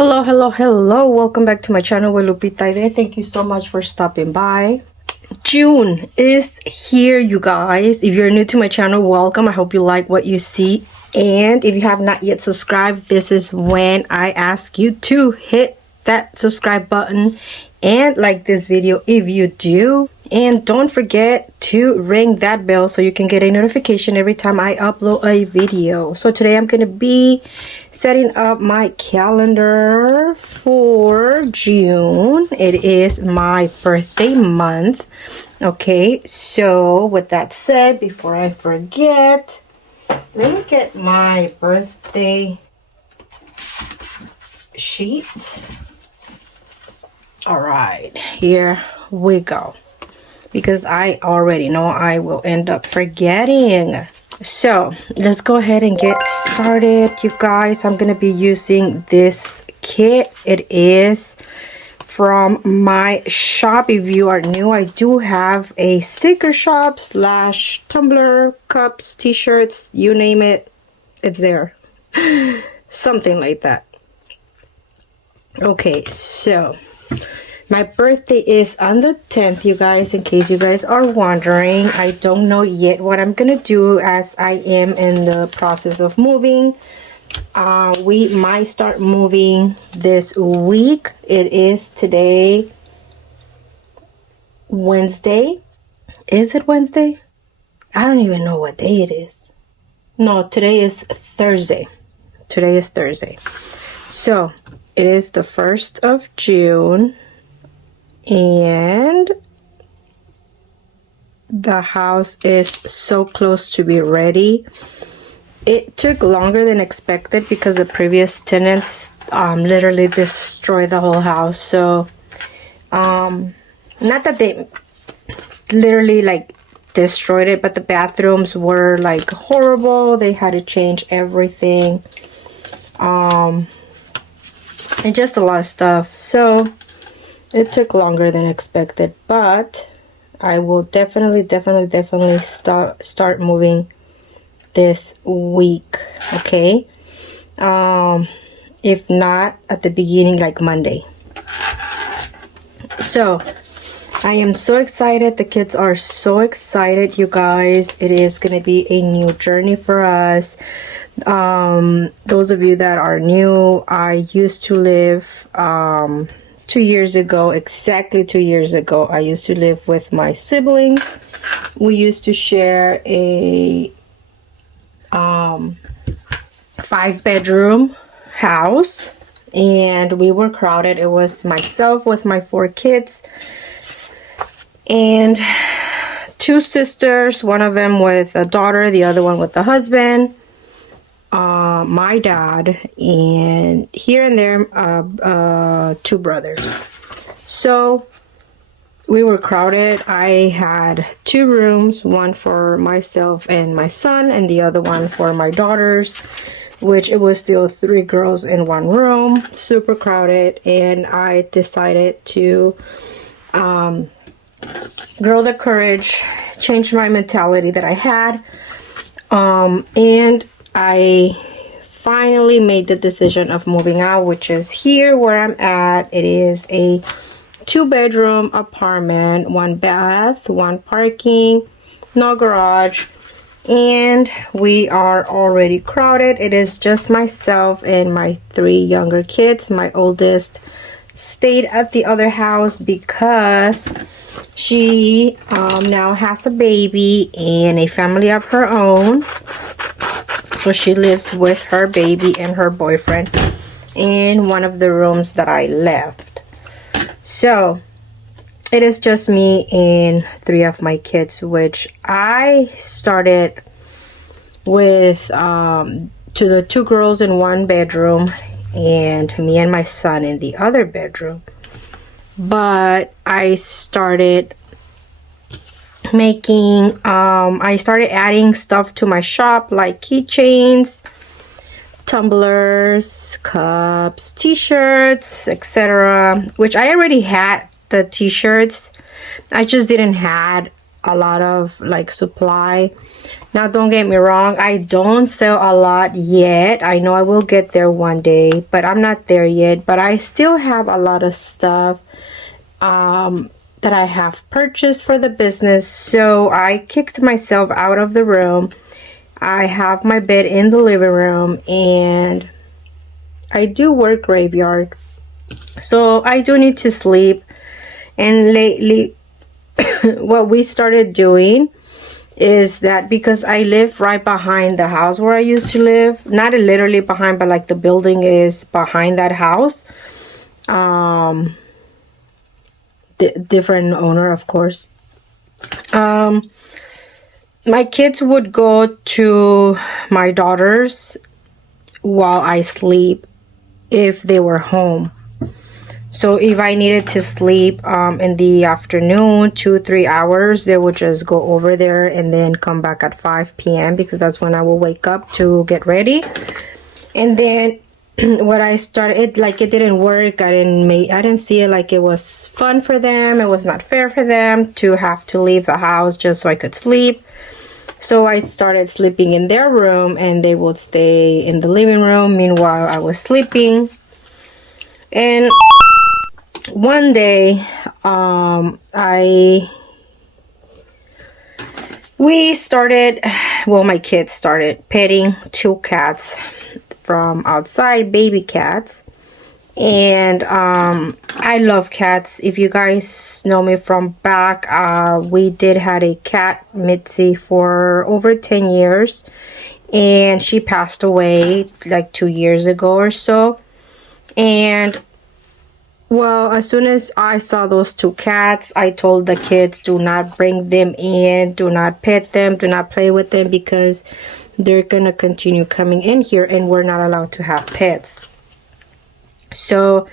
Hello. Welcome back to my channel with Lupita Aide. Thank you so much for stopping by. June is here, you guys. If you're new to my channel, welcome. I hope you like what you see. And if you have not yet subscribed, this is when I ask you to hit that subscribe button and like this video if you do. And don't forget to ring that bell so you can get a notification every time I upload a video. So today I'm going to be setting up my calendar for June. It is my birthday month. Okay, so with that said, before I forget, let me get my birthday sheet. All right, here we go. Because I already know I will end up forgetting. So let's go ahead and get started, you guys. I'm going to be using this kit. It is from my shop. If you are new, I do have a sticker shop / tumbler, cups, t-shirts, you name it, it's there. Something like that. Okay, so my birthday is on the 10th, you guys, in case you guys are wondering. I don't know yet what I'm gonna do as I am in the process of moving. We might start moving this week. It is today Wednesday. Is it Wednesday? I don't even know what day it is. No, today is Thursday. Today is Thursday. So it is the 1st of June. And the house is so close to be ready. It took longer than expected because the previous tenants literally destroyed the whole house. So not that they literally like destroyed it, but the bathrooms were like horrible. They had to change everything, and just a lot of stuff. So it took longer than expected, but I will definitely start moving this week, okay? If not at the beginning, like Monday. So I am so excited. The kids are so excited, you guys. It is going to be a new journey for us. Those of you that are new, I used to live 2 years ago, exactly 2 years ago, I used to live with my siblings. We used to share a 5-bedroom house, and we were crowded. It was myself with my 4 kids and 2 sisters, one of them with a daughter, the other one with a husband, my dad, and here and there 2 brothers. So we were crowded. I had 2 rooms, one for myself and my son and the other one for my daughters, which it was still 3 girls in 1 room, super crowded. And I decided to grow the courage, change my mentality that I had, and I finally made the decision of moving out, which is here where I'm at. It is a 2-bedroom apartment, 1 bath, 1 parking, no garage, and we are already crowded. It is just myself and my 3 younger kids. My oldest stayed at the other house because she now has a baby and a family of her own. So she lives with her baby and her boyfriend in one of the rooms that I left. So it is just me and 3 of my kids, which I started with to the 2 girls in 1 bedroom and me and my son in the other bedroom. But I started I started adding stuff to my shop, like keychains, tumblers, cups, t-shirts, etc., which I already had the t-shirts. I just didn't had a lot of like supply. Now, don't get me wrong, I don't sell a lot yet. I know I will get there one day, but I'm not there yet. But I still have a lot of stuff that I have purchased for the business. So I kicked myself out of the room. I have my bed in the living room, and I do work graveyard. So I do need to sleep. And lately, what we started doing is that because I live right behind the house where I used to live, not literally behind, but like the building is behind that house. Different owner, of course. My kids would go to my daughter's while I sleep if they were home. So if I needed to sleep in the afternoon, 2-3 hours, they would just go over there and then come back at 5 p.m. because that's when I will wake up to get ready. And then what I started, it didn't work. I didn't see it like it was fun for them. It was not fair for them to have to leave the house just so I could sleep. So I started sleeping in their room, and they would stay in the living room meanwhile I was sleeping. And one day, my kids started petting 2 cats from outside, baby cats. And I love cats. If you guys know me from back, we did had a cat, Mitzi, for over 10 years. And she passed away like 2 years ago or so. And well, as soon as I saw those 2 cats, I told the kids, do not bring them in, do not pet them, do not play with them, because they're gonna continue coming in here and we're not allowed to have pets. So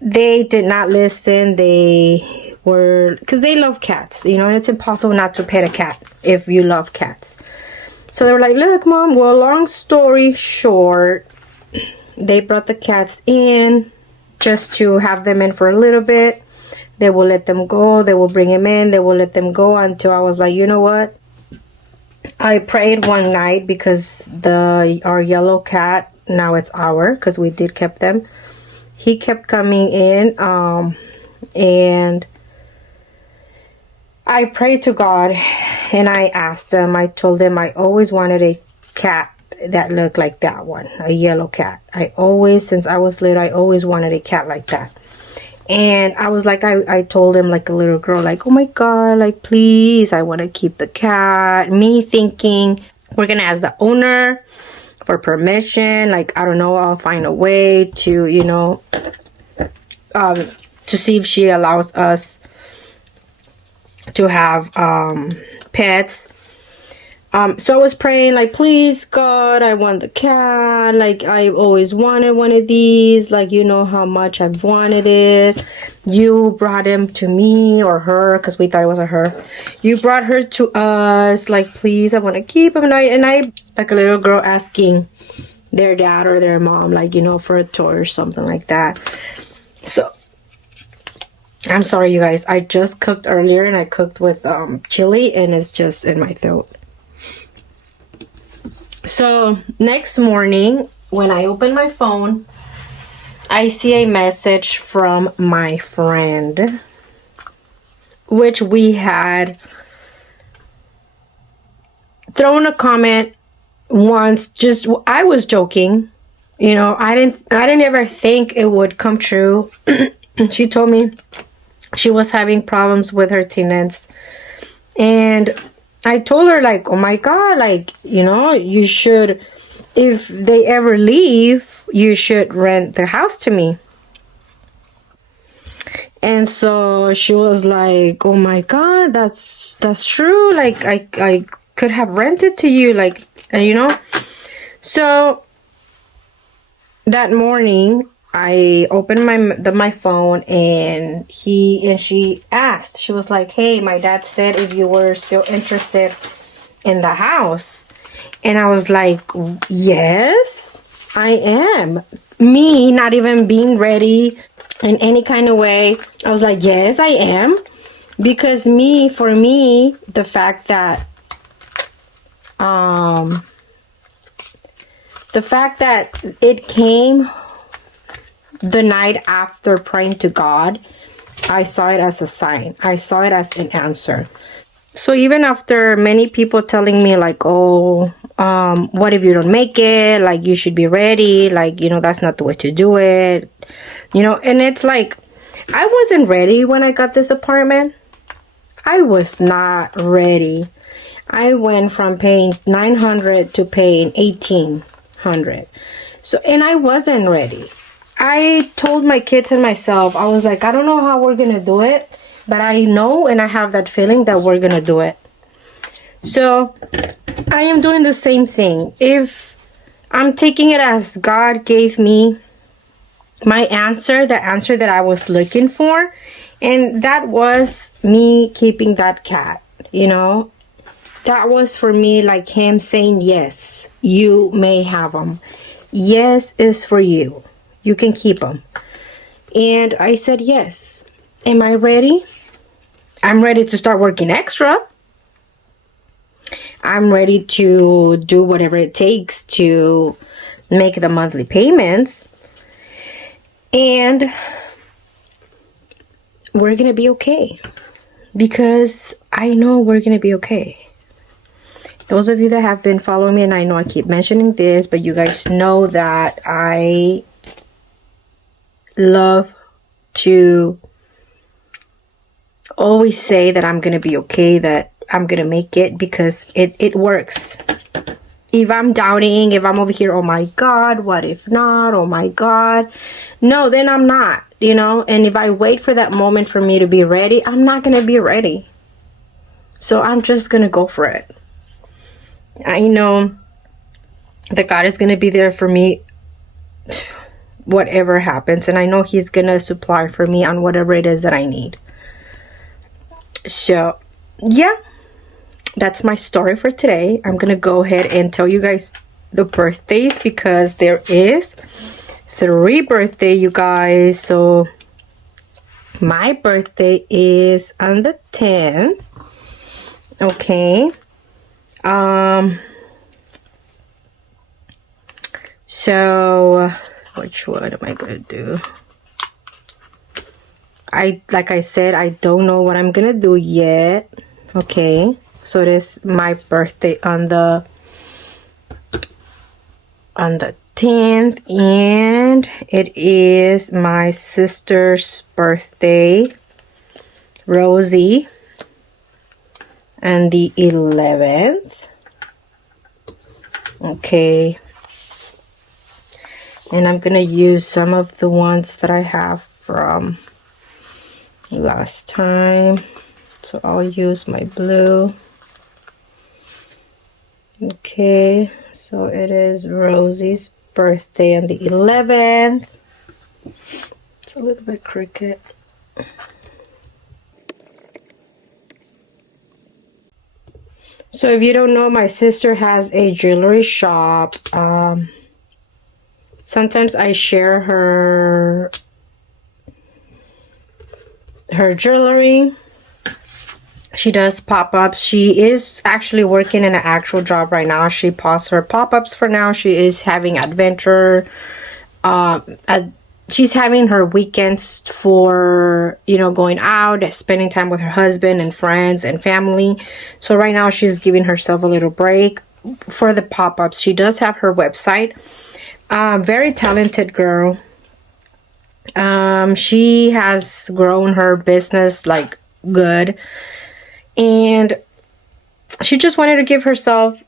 they did not listen. They were, because they love cats, you know, and it's impossible not to pet a cat if you love cats. So they were like, look, Mom, well, long story short, they brought the cats in just to have them in for a little bit. They will let them go. They will bring them in. They will let them go until I was like, you know what? I prayed one night because our yellow cat, now it's because we did keep them. He kept coming in, and I prayed to God, and I asked him. I told him I always wanted a cat that looked like that one, a yellow cat. Since I was little, I always wanted a cat like that. And I was like, I told him like a little girl, like, oh my God, like, please, I want to keep the cat. Me thinking we're going to ask the owner for permission. Like, I don't know, I'll find a way to, you know, to see if she allows us to have pets. So I was praying, like, please, God, I want the cat. Like, I always wanted one of these. Like, you know how much I've wanted it. You brought him to me, or her, because we thought it was a her. You brought her to us. Like, please, I want to keep him. And I, like a little girl asking their dad or their mom, like, you know, for a toy or something like that. So, I'm sorry, you guys. I just cooked earlier, and I cooked with chili, and it's just in my throat. So next morning, when I open my phone, I see a message from my friend, which we had thrown a comment once. Just, I was joking, you know, I didn't ever think it would come true. She told me she was having problems with her tenants, and I told her, like, oh my God, like, you know, you should, if they ever leave, you should rent the house to me. And so she was like, oh my God, that's true. Like, I could have rented to you, like, you know. So that morning, I opened my phone, and she asked, she was like, hey, my dad said if you were still interested in the house. And I was like, yes, I am. Me not even being ready in any kind of way. I was like, yes, I am. Because for me, the fact that The fact that it came the night after praying to God, I saw it as a sign. I saw it as an answer. So even after many people telling me like, oh, what if you don't make it? Like, you should be ready. Like, that's not the way to do it. And it's like, I wasn't ready when I got this apartment. I was not ready. I went from paying $900 to paying $1,800. So, and I wasn't ready. I told my kids and myself, I was like, I don't know how we're going to do it, but I know and I have that feeling that we're going to do it. So I am doing the same thing. If I'm taking it as God gave me my answer, the answer that I was looking for, and that was me keeping that cat, that was for me like him saying, yes, you may have them. Yes is for you. You can keep them. And I said, yes. Am I ready? I'm ready to start working extra. I'm ready to do whatever it takes to make the monthly payments. And we're going to be okay. Because I know we're going to be okay. Those of you that have been following me, and I know I keep mentioning this, but you guys know that I love to always say that I'm going to be okay, that I'm going to make it, because it works. If I'm doubting, if I'm over here, oh my God, what if not? Oh my God. No, then I'm not, and if I wait for that moment for me to be ready, I'm not going to be ready. So I'm just going to go for it. I know that God is going to be there for me whatever happens, and I know He's going to supply for me on whatever it is that I need. So, yeah, that's my story for today. I'm going to go ahead and tell you guys the birthdays, because there is 3 birthdays, you guys. So, my birthday is on the 10th. Okay. So which one am I gonna do? Like I said, I don't know what I'm gonna do yet. Okay, so it is my birthday on the 10th, and it is my sister's birthday, Rosie, and the 11th. Okay, and I'm gonna use some of the ones that I have from last time, so I'll use my blue. Okay, so it is Rosie's birthday on the 11th. It's a little bit crooked. So if you don't know, my sister has a jewelry shop. Sometimes I share her jewelry. She does pop-ups. She is actually working in an actual job right now. She paused her pop-ups for now. She is having adventure. She's having her weekends for, going out, spending time with her husband and friends and family. So right now she's giving herself a little break for the pop-ups. She does have her website. Very talented girl. She has grown her business like good. And she just wanted to give herself,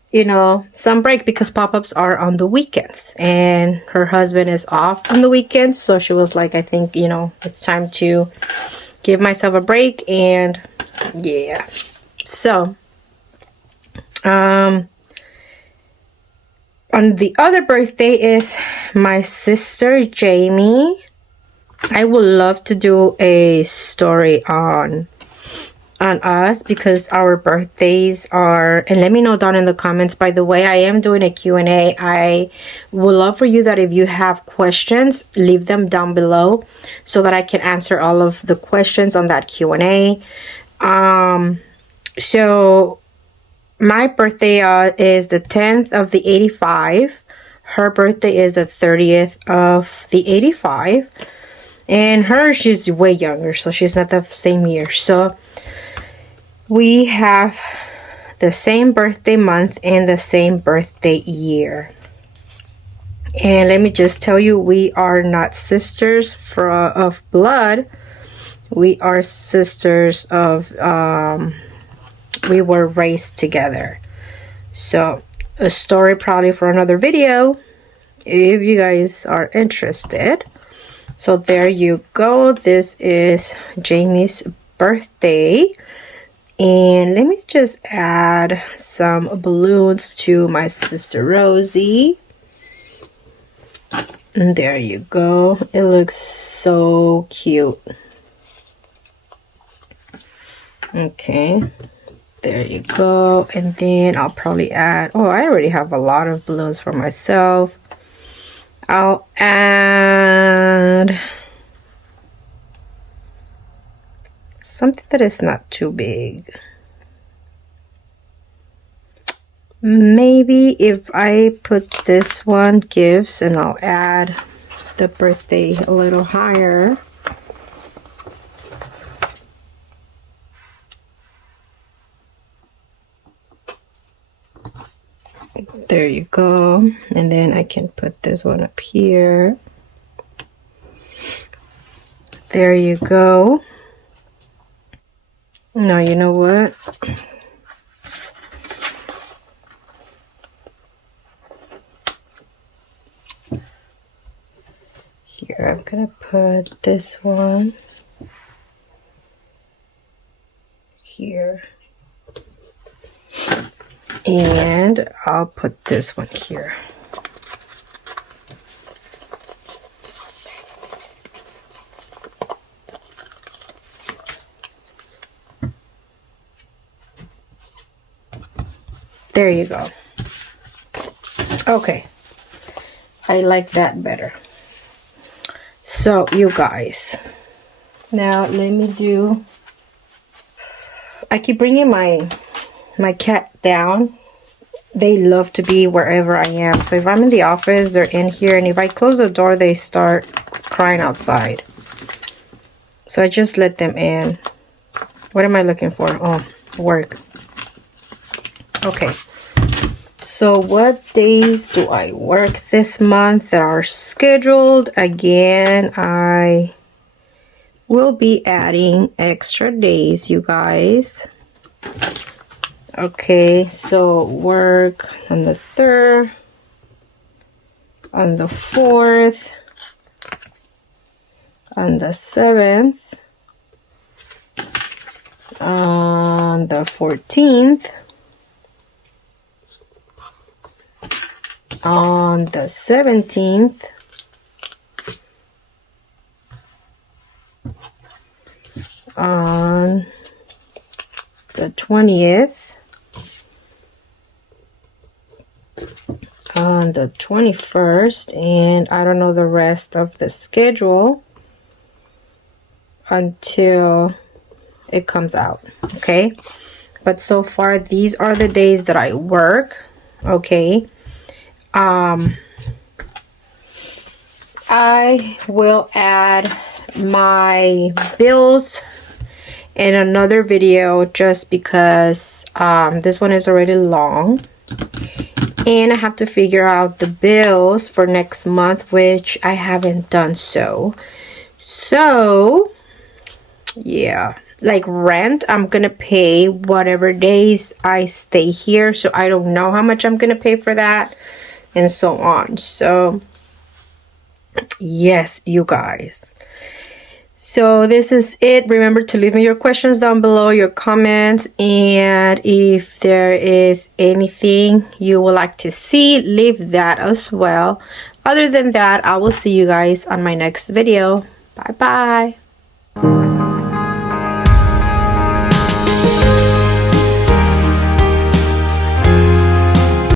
some break, because pop-ups are on the weekends and her husband is off on the weekends. So she was like, I think, it's time to give myself a break. And yeah. So, on the other birthday is my sister, Jamie. I would love to do a story on us, because our birthdays are, and let me know down in the comments. By the way, I am doing a Q&A. I would love for you that if you have questions, leave them down below so that I can answer all of the questions on that Q&A. So my birthday is the 10th of the 85. Her birthday is the 30th of the 85. And hers, she's way younger, so she's not the same year. So we have the same birthday month and the same birthday year. And let me just tell you, we are not sisters of blood. We are sisters of, we were raised together. So a story probably for another video if you guys are interested. So there you go. This is Jamie's birthday. And let me just add some balloons to my sister Rosie. And there you go. It looks so cute. Okay. There you go. And then I'll probably add... Oh, I already have a lot of balloons for myself. I'll add something that is not too big. Maybe if I put this one, gifts, and I'll add the birthday a little higher. There you go. And then I can put this one up here. There you go. Now, you know what? Here, I'm gonna put this one here. And I'll put this one here. There you go. Okay. I like that better. So, you guys. Now, let me do... I keep bringing my cat down. They love to be wherever I am. So if I'm in the office, they're in here. And if I close the door, they start crying outside. So I just let them in. What am I looking for? Oh, work. Okay. So what days do I work this month that are scheduled? Again, I will be adding extra days, you guys. Okay, so work on the 3rd, on the 4th, on the 7th, on the 14th, on the 17th, on the 20th, on the 21st, and I don't know the rest of the schedule until it comes out. Okay, but so far these are the days that I work. Okay, I will add my bills in another video just because this one is already long. And I have to figure out the bills for next month, which I haven't done so. So, yeah. Like rent, I'm going to pay whatever days I stay here. So, I don't know how much I'm going to pay for that. And so on. So, yes, you guys. So this is it. Remember to leave me your questions down below, your comments, and if there is anything you would like to see, leave that as well. Other than that, I will see you guys on my next video. Bye bye.